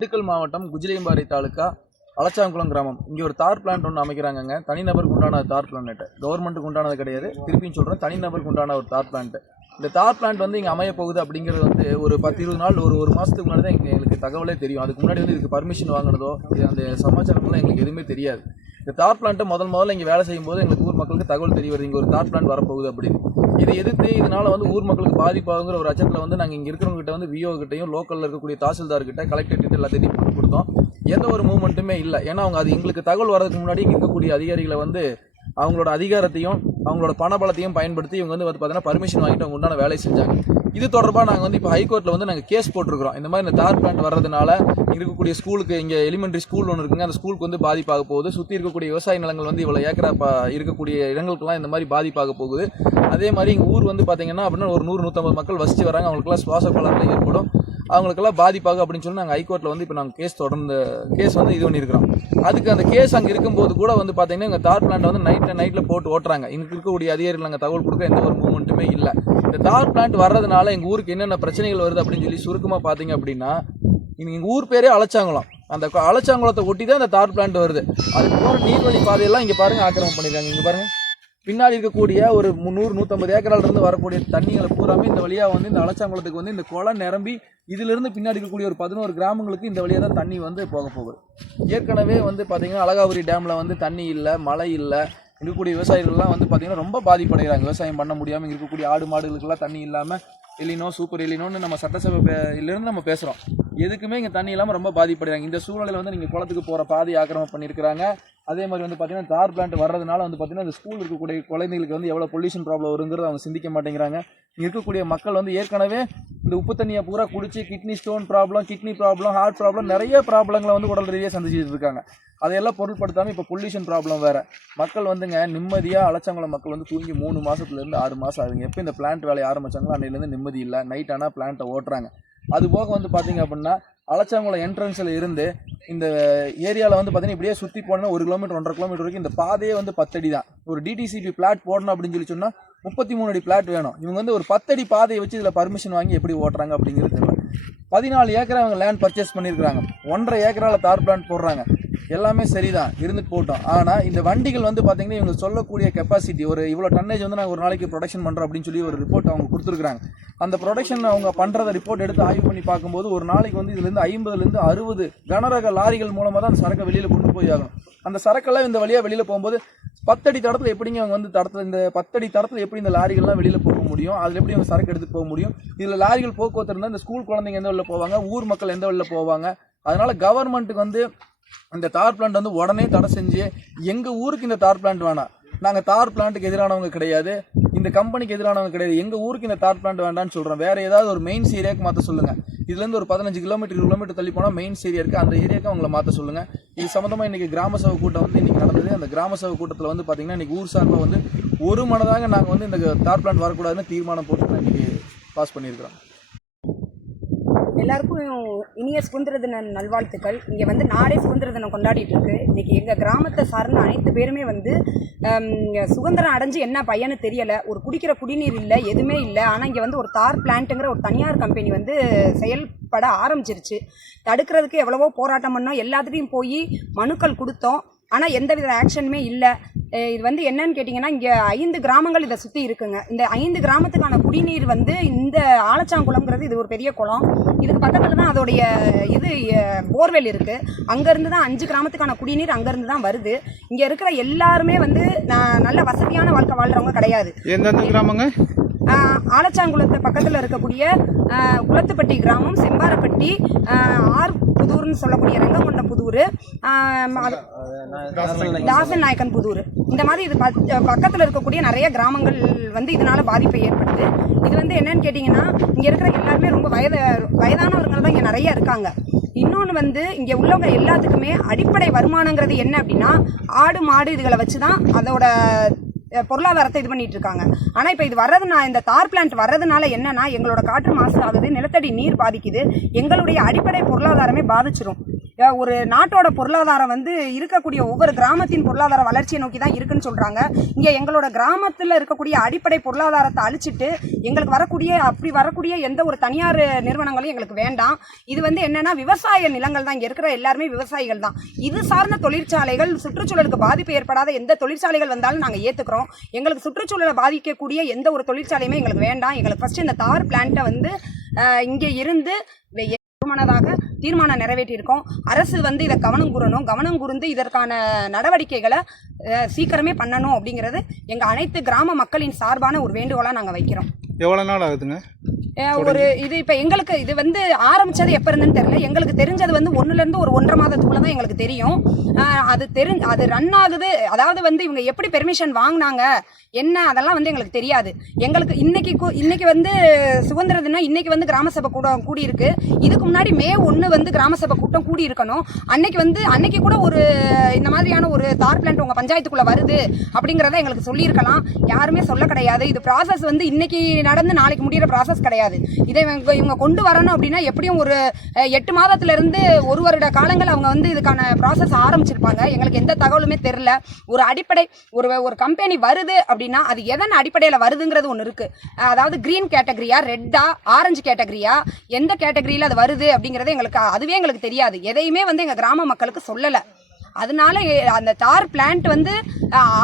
திண்டுக்கல் மாவட்டம் குஜிலியம்பாறை தாலுக்கா அலச்சாங்குளம் கிராமம். இங்கே ஒரு தார் பிளான்ட் ஒன்று அமைக்கிறாங்க. தனிநபருக்கு உண்டான தார் பிளான்ட், கவர்மெண்ட்டுக்கு உண்டானது கிடையாது. திருப்பியும் சொல்கிறேன், தனிநபருக்கு உண்டான ஒரு தார் பிளான்ட். இந்த தார் பிளான்ட் வந்து இங்கே அமைய போகுது அப்படிங்கிறது வந்து ஒரு 10-20 நாள் ஒரு மாதத்துக்கு முன்னாடி தான் எங்களுக்கு தகவலே தெரியும். அதுக்கு முன்னாடி வந்து இதுக்கு பர்மிஷன் வாங்கினதோ அந்த சமாச்சாரம்லாம் எங்களுக்கு எதுவுமே தெரியாது. இந்த தார் பிளான்ட்டை முதல்ல இங்கே வேலை செய்யும் போது எங்களுக்கு ஊர் மக்களுக்கு தகவல் தெரிய வருது, இங்கே ஒரு தார் பிளான்ட் வரப்போகுது அப்படின்னு. இதை எதிர்த்து இதனால் வந்து ஊர் மக்களுக்கு பாதிப்பாகுங்கிற ஒரு அச்சத்தில் வந்து நாங்கள் இங்கே இருக்கிறவங்ககிட்ட வந்து விஓ கிட்டையும் லோக்கலில் இருக்கக்கூடிய தாசில்தார்கிட்ட கலெக்டர்கிட்ட எல்லாத்தையும் கொடுத்தோம். எந்த ஒரு மூவ்மெண்ட்டுமே இல்லை. ஏன்னா அவங்க அது எங்களுக்கு தகவல் வரதுக்கு முன்னாடி இங்கே இருக்கக்கூடிய அதிகாரிகளை வந்து அவங்களோட அதிகாரத்தையும் அவங்களோட பணபலத்தையும் பயன்படுத்தி இவங்க வந்து பார்த்தீங்கன்னா பர்மிஷன் வாங்கிட்டு அவங்க உண்டான வேலையை செஞ்சாங்க. இது தொடர்பாக நாங்கள் வந்து இப்போ ஹைகோர்ட்டில் வந்து நாங்கள் கேஸ் போட்டிருக்கிறோம். இந்த மாதிரி இந்த தார் பிளான்ட் வர்றதுனால இருக்கக்கூடிய ஸ்கூலுக்கு, இங்கே எலிமெண்ட்ரி ஸ்கூல் ஒன்று இருக்குங்க, அந்த ஸ்கூலுக்கு வந்து பாதிப்பாக போகுது. சுற்றி இருக்கக்கூடிய விவசாய நிலங்கள் வந்து இவ்வளோ ஏக்கரா இருக்கக்கூடிய இடங்களுக்கெல்லாம் இந்த மாதிரி பாதிப்பாக போகுது. அதே மாதிரி இங்கே ஊர் வந்து பார்த்தீங்கன்னா அப்படின்னா ஒரு 100-150 மக்கள் வசித்து வராங்க. அவங்களுக்குலாம் சுவாச கோளாறுல ஏற்படும், அவங்களுக்கெல்லாம் பாதிப்பாக அப்படின்னு சொல்லி நாங்கள் ஹைகோர்ட்டில் வந்து இப்போ நாங்கள் கேஸ் வந்து இது பண்ணியிருக்கிறோம். அதுக்கு அந்த கேஸ் அங்கே இருக்கும்போது கூட வந்து பார்த்தீங்கன்னா இங்கே தார் பிளான்ட் வந்து நைட்டில் போட்டு ஓட்டுறாங்க. இங்கே இருக்கக்கூடிய அதிகாரிகள் நாங்கள் தகவல் கொடுக்க எந்த ஒரு மூவ்மெண்ட்டுமே இல்லை. இந்த தார் பிளான்ட் வர்றதுனால எங்கள் ஊருக்கு என்னென்ன பிரச்சனைகள் வருது அப்படின்னு சொல்லி சுருக்கமாக பார்த்தீங்க அப்படின்னா, எங்கள் ஊர் பேரே அலச்சாங்குளம். அந்த அலச்சாங்குளத்தை ஒட்டி தான் இந்த தார் பிளான்ட் வருது. அதுக்கு போகிற நீர்வழி பாதையெல்லாம் இங்கே பாருங்கள் ஆக்கிரமம் பண்ணியிருக்காங்க. இங்கே பாருங்கள், பின்னாடி இருக்கக்கூடிய ஒரு 100-150 ஏக்கராலிருந்து வரக்கூடிய தண்ணிகளை பூராமே இந்த வழியாக வந்து இந்த அலச்சாங்குளத்துக்கு வந்து இந்த குளம் நிரம்பி இதிலிருந்து பின்னாடி இருக்கக்கூடிய ஒரு 11 கிராமங்களுக்கு இந்த வழியாக தான் தண்ணி வந்து போகுது. ஏற்கனவே வந்து பார்த்திங்கன்னா அழகாபுரி டேமில் வந்து தண்ணி இல்லை, மழை இல்லை. இருக்கக்கூடிய விவசாயிகள்லாம் வந்து பார்த்திங்கன்னா ரொம்ப பாதிப்படைகிறாங்க. விவசாயம் பண்ண முடியாமல் இருக்கக்கூடிய ஆடு மாடுகளுக்கெல்லாம் தண்ணி இல்லாமல் எலினோ சூப்பர் எலினோன்னு நம்ம சட்டசபையிலேருந்து நம்ம பேசுகிறோம். எதுக்குமே இங்கே தண்ணி இல்லாமல் ரொம்ப பாதிப்படைகிறாங்க. இந்த சூழ்நிலையில் வந்து நீங்கள் குளத்துக்கு போகிற பாதை ஆக்கிரமம் பண்ணியிருக்கிறாங்க. அதே மாதிரி வந்து பார்த்திங்கன்னா தார் பிளான்ட் வர்றதுனால வந்து பார்த்திங்கன்னா இந்த ஸ்கூல் இருக்கக்கூடிய குழந்தைங்களுக்கு வந்து எவ்வளோ பொல்யூஷன் ப்ராப்ளம் வருங்கிறது அவங்க சிந்திக்க மாட்டேங்கிறாங்க. இங்கே இருக்கக்கூடிய மக்கள் வந்து ஏற்கனவே இந்த உப்பு தண்ணியை பூரா குடிச்சு kidney stone problem, kidney problem, heart problem, நிறைய ப்ராப்ளங்களை வந்து உடல் ரீதியாக சந்திச்சுட்டு இருக்காங்க. அதையெல்லாம் பொருட்படுத்தாமல் இப்போ பொல்யூஷன் ப்ராப்ளம் வேறு. மக்கள் வந்துங்க நிம்மதியாக அலச்சாங்குளம் மக்கள் வந்து தூங்கி 3 மாதத்துலேருந்து 6 மாதம் ஆகுதுங்க. எப்போ இந்த பிளான்ட் வேலையை ஆரம்பித்தாங்களோ அன்னையிலேருந்து நிம்மதி இல்லை. நைட் ஆனால் பிளான்ட்டை ஓட்டுறாங்க. அது போக வந்து பார்த்திங்க அப்படின்னா அலச்சாங்குளம் என்ட்ரன்ஸில் இருந்து இந்த ஏரியாவில் வந்து பார்த்திங்கன்னா இப்படியே சுற்றி போனால் 1 கிலோமீட்டர் 1.5 கிலோமீட்டர் வரைக்கும் இந்த பாதையே வந்து 10 அடி தான். ஒரு டிடிசிபி பிளாட் போடணும் அப்படின்னு சொல்லி சொன்னால் 33 அடி பிளாட் வேணும். இவங்க வந்து ஒரு 10 அடி பாதையை வச்சு இதில் பர்மிஷன் வாங்கி எப்படி ஓட்டுறாங்க அப்படிங்கிறது தெரியல. 14 ஏக்கரை அவங்க லேண்ட் பர்ச்சேஸ் பண்ணியிருக்கிறாங்க. 1.5 ஏக்கரால் தார் பிளான்ட் போடுறாங்க. எல்லாமே சரிதான், இருந்துட்டு போட்டோம். ஆனால் இந்த வண்டிகள் வந்து பார்த்திங்கன்னா இவங்க சொல்லக்கூடிய கெப்பாசிட்டி ஒரு இவ்வளோ டன்னேஜ் வந்து நாங்கள் ஒரு நாளைக்கு ப்ரொடக்ஷன் பண்ணுறோம் அப்படின்னு சொல்லி ஒரு ரிப்போர்ட் அவங்க கொடுத்துருக்குறாங்க. அந்த ப்ரொடக்ஷன் அவங்க பண்ணுறத ரிப்போர்ட் எடுத்து ஆய்வு பண்ணி பார்க்கும்போது ஒரு நாளைக்கு வந்து இதுலேருந்து 50-60 கனரக லாரிகள் மூலமாக தான் அந்த சரக்கை வெளியில் கொண்டு போய் ஆகணும். அந்த சரக்கெல்லாம் இந்த வழியாக வெளியில் போகும்போது 10 அடி தடத்தில் எப்படிங்க அவங்க வந்து இந்த 10 அடி தடத்தில் எப்படி இந்த லாரிகள்லாம் வெளியில் போக முடியும்? அதில் எப்படி அவங்க சரக்கு எடுத்துகிட்டு போக முடியும்? இதில் லாரிகள் போக்குவரத்து இருந்தால் இந்த ஸ்கூல் குழந்தைங்க எந்த வழியில் போவாங்க, ஊர் மக்கள் எந்த வழியில் போவாங்க? அதனால் கவர்மெண்ட்டுக்கு வந்து இந்த தார் பிளான்ட் வந்து உடனே தடை செஞ்சு எங்கள் ஊருக்கு இந்த தார் பிளான்ட் வேணாம். நாங்கள் தார் பிளான்ட்டுக்கு எதிரானவங்க கிடையாது, இந்த கம்பெனிக்கு எதிரானவங்க கிடையாது. எங்கள் ஊருக்கு இந்த தார் பிளான்ட் வேண்டான்னு சொல்கிறோம். வேறு ஏதாவது ஒரு மெயின்ஸ் ஏரியாவுக்கு மாற்ற சொல்லுங்கள். இதுலேருந்து ஒரு 15 கிலோமீட்டர் தள்ளி போனால் மெயின்ஸ் ஏரியா இருக்குது, அந்த ஏரியாவுக்கு அவங்கள மாற்ற சொல்லுங்கள். இது சம்மந்தமாக இன்றைக்கி கிராம சபை கூட்டம் வந்து இன்றைக்கி நடந்தது. அந்த கிராம சபை கூட்டத்தில் வந்து பார்த்திங்கன்னா இன்றைக்கி ஊர் சார்பாக வந்து ஒரு மனதாக நாங்கள் வந்து இந்த தார் பிளான்ட் வரக்கூடாதுன்னு தீர்மானம் போட்டு இன்றைக்கி பாஸ் பண்ணியிருக்கிறோம். எல்லாருக்கும் இனிய சுதந்திர தின நல்வாழ்த்துக்கள். இங்கே வந்து நாடே சுதந்திர தினம் கொண்டாடிட்டு இருக்கு. இன்றைக்கி எங்கள் கிராமத்தை சார்ந்த அனைத்து பேருமே வந்து சுதந்திரம் அடைஞ்சு என்ன பையனு தெரியலை. ஒரு குடிக்கிற குடிநீர் இல்லை, எதுவுமே இல்லை. ஆனால் இங்கே வந்து ஒரு தார் பிளான்ட்டுங்கிற ஒரு தனியார் கம்பெனி வந்து செயல்பட ஆரம்பிச்சிருச்சு. தடுக்கிறதுக்கு எவ்வளவோ போராட்டம் பண்ணோம், எல்லாத்துலேயும் போய் மனுக்கள் கொடுத்தோம். ஆனால் எந்தவித ஆக்ஷனுமே இல்லை. இது வந்து என்னன்னு கேட்டிங்கன்னா இங்கே 5 கிராமங்கள் இதை சுற்றி இருக்குங்க. இந்த 5 கிராமத்துக்கான குடிநீர் வந்து இந்த ஆலச்சாங்குளம்ங்கிறது இது ஒரு பெரிய குளம். இதுக்கு பக்கத்தில் தான் அதோடைய போர்வெல் இருக்குது. அங்கேருந்து தான் 5 கிராமத்துக்கான குடிநீர் அங்கேருந்து தான் வருது. இங்கே இருக்கிற எல்லாருமே வந்து நல்ல வசதியான வாழ்க்கை வாழ்கிறவங்க கிடையாது. எந்தெந்த கிராமங்க? ஆலச்சாங்குளத்து பக்கத்தில் இருக்கக்கூடிய குளத்துப்பட்டி கிராமம், செம்பாரப்பட்டி, புதூர்னு சொல்லக்கூடிய ரெங்கங்கொண்ட புதூர், தாசன் நாயக்கன் புதூர், இந்த மாதிரி இது பக்கத்தில் இருக்கக்கூடிய நிறைய கிராமங்கள் வந்து இதனால பாதிப்பை ஏற்படுது. இது வந்து என்னன்னு கேட்டிங்கன்னா இங்கே இருக்கிற எல்லாருமே ரொம்ப வயதானவர்கள் தான் இங்கே நிறைய இருக்காங்க. இன்னொன்று வந்து இங்கே உள்ளவங்க எல்லாத்துக்குமே அடிப்படை வருமானங்கிறது என்ன அப்படின்னா ஆடு மாடு இதுகளை வச்சு தான் அதோட பொருளாதாரத்தை இது பண்ணிட்டு இருக்காங்க. ஆனால் இப்போ இது வர்றதுனால, இந்த தார் பிளான்ட் வர்றதுனால என்னன்னா எங்களோட காற்று மாசு ஆகுது, நிலத்தடி நீர் பாதிக்குது, எங்களுடைய அடிப்படை பொருளாதாரமே பாதிச்சிரும். ஒரு நாட்டோட பொருளாதாரம் வந்து இருக்கக்கூடிய ஒவ்வொரு கிராமத்தின் பொருளாதார வளர்ச்சியை நோக்கி தான் இருக்குன்னு சொல்கிறாங்க. இங்கே எங்களோட கிராமத்தில் இருக்கக்கூடிய அடிப்படை பொருளாதாரத்தை அழிச்சிட்டு எங்களுக்கு வரக்கூடிய எந்த ஒரு தனியார் நிறுவனங்களும் எங்களுக்கு வேண்டாம். இது வந்து என்னன்னா விவசாய நிலங்கள் தான், இங்கே இருக்கிற எல்லாருமே விவசாயிகள் தான். இது சார்ந்த தொழிற்சாலைகள், சுற்றுச்சூழலுக்கு பாதிப்பு ஏற்படாத எந்த தொழிற்சாலைகள் வந்தாலும் நாங்கள் ஏற்றுக்கிறோம். எங்களுக்கு சுற்றுச்சூழலை பாதிக்கக்கூடிய எந்த ஒரு தொழிற்சாலையுமே எங்களுக்கு வேண்டாம். எங்களுக்கு ஃபர்ஸ்ட் இந்த தார் பிளான்ட்டை வந்து இங்கே இருந்து தீர்மானம் நிறைவேற்றியிருக்கோம். அரசு வந்து இதை கவனம் கூர்ந்து இதற்கான நடவடிக்கைகளை சீக்கிரமே பண்ணணும் அப்படிங்கிறது எங்கள் அனைத்து கிராம மக்களின் சார்பான ஒரு வேண்டுகோளாக நாங்கள் வைக்கிறோம். எவ்வளோ நாள் ஆகுதுங்க? இது இப்போ எங்களுக்கு இது வந்து ஆரம்பிச்சது எப்போ இருந்துன்னு தெரியல. எங்களுக்கு தெரிஞ்சது வந்து 1லேருந்து ஒரு 1.5 மாதத்துக்குள்ள தான் எங்களுக்கு தெரியும். அது ரன் ஆகுது. அதாவது வந்து இவங்க எப்படி பெர்மிஷன் வாங்கினாங்க என்ன அதெல்லாம் வந்து எங்களுக்கு தெரியாது. எங்களுக்கு இன்னைக்கு வந்து சுதந்திர தினம், இன்னைக்கு வந்து கிராம சபை கூட்டம் கூடியிருக்கு. இதுக்கு முன்னாடி மே 1 வந்து கிராம சபை கூட்டம் கூடி இருக்கணும். அன்னைக்கு கூட ஒரு இந்த மாதிரியான ஒரு தார் பிளான்ட் உங்க பஞ்சாயத்துக்குள்ள வருது அப்படிங்கிறத எங்களுக்கு சொல்லியிருக்கலாம். யாருமே சொல்ல கிடையாது. இது ப்ராசஸ் வந்து இன்னைக்கு நடந்து நாளைக்கு முடிகிற ப்ராசஸ் கிடையாது. இதை இவங்க கொண்டு வரணும் அப்படின்னா எப்படியும் ஒரு 8 மாதத்திலிருந்து 1 வருட காலங்கள் அவங்க வந்து இதுக்கான ப்ராசஸ் ஆரம்பிச்சிருப்பாங்க. எங்களுக்கு எந்த தகவலுமே தெரியல. ஒரு அடிப்படை ஒரு கம்பெனி வருது அப்படின்னா அது எதன் அடிப்படையில் வருதுங்கிறது ஒன்று இருக்கு. அதாவது கிரீன் கேட்டகரியா, ரெட்டா, ஆரஞ்சு கேட்டகரியா, எந்த கேட்டகரியில் அது வருது அப்படிங்கிறது அதுவே எங்களுக்கு தெரியாது. எதையுமே வந்து எங்கள் கிராம மக்களுக்கு சொல்லலை. அதனால அந்த தார் பிளான்ட் வந்து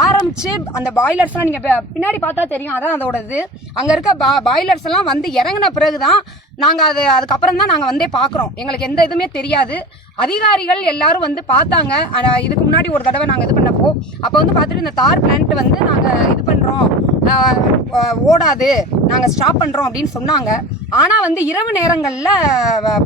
ஆரம்பிச்சு அந்த பாய்லர்ஸ்லாம் நீங்கள் பின்னாடி பார்த்தா தெரியும். அதான் அதோட இது. அங்கே இருக்க பாய்லர்ஸ் எல்லாம் வந்து இறங்கின பிறகு தான் நாங்கள் அதுக்கப்புறம் தான் நாங்கள் வந்தே பார்க்குறோம். எங்களுக்கு எந்த இதுவுமே தெரியாது. அதிகாரிகள் எல்லாரும் வந்து பார்த்தாங்க. இதுக்கு முன்னாடி ஒரு தடவை நாங்கள் இது பண்ணப்போ அப்போ வந்து பார்த்துட்டு இந்த தார் பிளான்ட் வந்து நாங்கள் இது பண்ணுறோம், ஓடாது, நாங்கள் ஸ்டாப் பண்ணுறோம் அப்படின்னு சொன்னாங்க. ஆனால் வந்து இரவு நேரங்களில்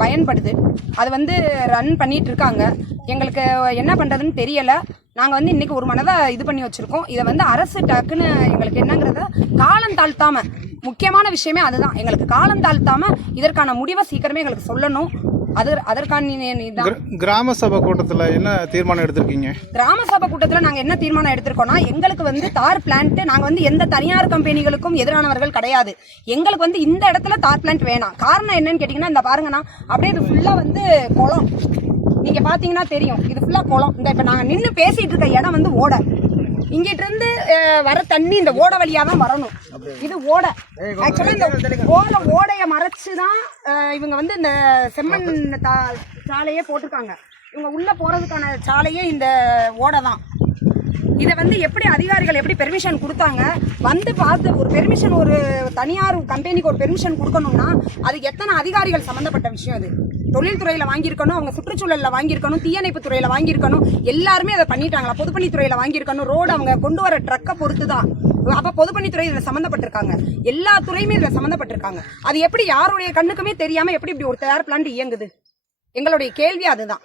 பயன்படுது. அது வந்து ரன் பண்ணிட்டு இருக்காங்க. எங்களுக்கு என்ன பண்ணுறதுன்னு தெரியலை. நாங்கள் வந்து இன்றைக்கி ஒரு மனதாக இது பண்ணி வச்சுருக்கோம். இதை வந்து அரசு டக்குன்னு எங்களுக்கு என்னங்கிறத காலம் தாழ்த்தாமல், முக்கியமான விஷயமே அதுதான், எங்களுக்கு காலம் தாழ்த்தாமல் இதற்கான முடிவை சீக்கிரமே எங்களுக்கு சொல்லணும். அதற்கான கிராம சபை கூட்டத்தில் என்ன தீர்மானம் எடுத்திருக்கீங்க? கிராம சபை கூட்டத்தில் நாங்கள் என்ன தீர்மானம் எடுத்திருக்கோம்னா, எங்களுக்கு வந்து தார் பிளான்ட் நாங்கள் வந்து எந்த தனியார் கம்பெனிகளுக்கும் எதிரானவர்கள் கிடையாது. எங்களுக்கு வந்து இந்த இடத்துல தார் பிளான்ட் வேணாம். காரணம் என்னன்னு கேட்டிங்கன்னா, இந்த பாருங்கண்ணா, அப்படியே இது ஃபுல்லாக வந்து குளம். நீங்கள் பார்த்தீங்கன்னா தெரியும், இது ஃபுல்லாக குளம். இந்த இப்போ நாங்கள் நின்று பேசிகிட்டு இருக்க இடம் வந்து ஓடை. இங்கிட்ட இருந்து வர தண்ணி இந்த ஓடை வழியாக தான் வரணும். இது ஓடை. ஆக்சுவலாக இந்த ஓடையை மறைச்சு தான் இவங்க வந்து இந்த செம்மண் சாலையே போட்டிருக்காங்க. இவங்க உள்ளே போகிறதுக்கான சாலையே இந்த ஓடை தான். இதை வந்து எப்படி அதிகாரிகள் எப்படி பெர்மிஷன் கொடுத்தாங்க, வந்து பார்த்து ஒரு பெர்மிஷன், ஒரு தனியார் கம்பெனிக்கு ஒரு பெர்மிஷன் கொடுக்கணும்னா அது எத்தனை அதிகாரிகள் சம்மந்தப்பட்ட விஷயம். அது தொழில்துறையில் வாங்கியிருக்கணும், அவங்க சுற்றுச்சூழலில் வாங்கியிருக்கணும், தீயணைப்பு துறையில் வாங்கியிருக்கணும். எல்லாருமே அதை பண்ணிட்டாங்களா? பொதுப்பணித்துறையில் வாங்கியிருக்கணும். ரோடு அவங்க கொண்டு வர ட்ரக்கை பொறுத்து தான். அப்போ பொதுப்பணித்துறை இதில் சம்மந்தப்பட்டிருக்காங்க. எல்லா துறையுமே இதில் சம்மந்தப்பட்டிருக்காங்க. அது எப்படி யாருடைய கண்ணுக்குமே தெரியாமல் எப்படி இப்படி ஒரு தயார் பிளான்ட் இயங்குது? எங்களுடைய கேள்வி அதுதான்.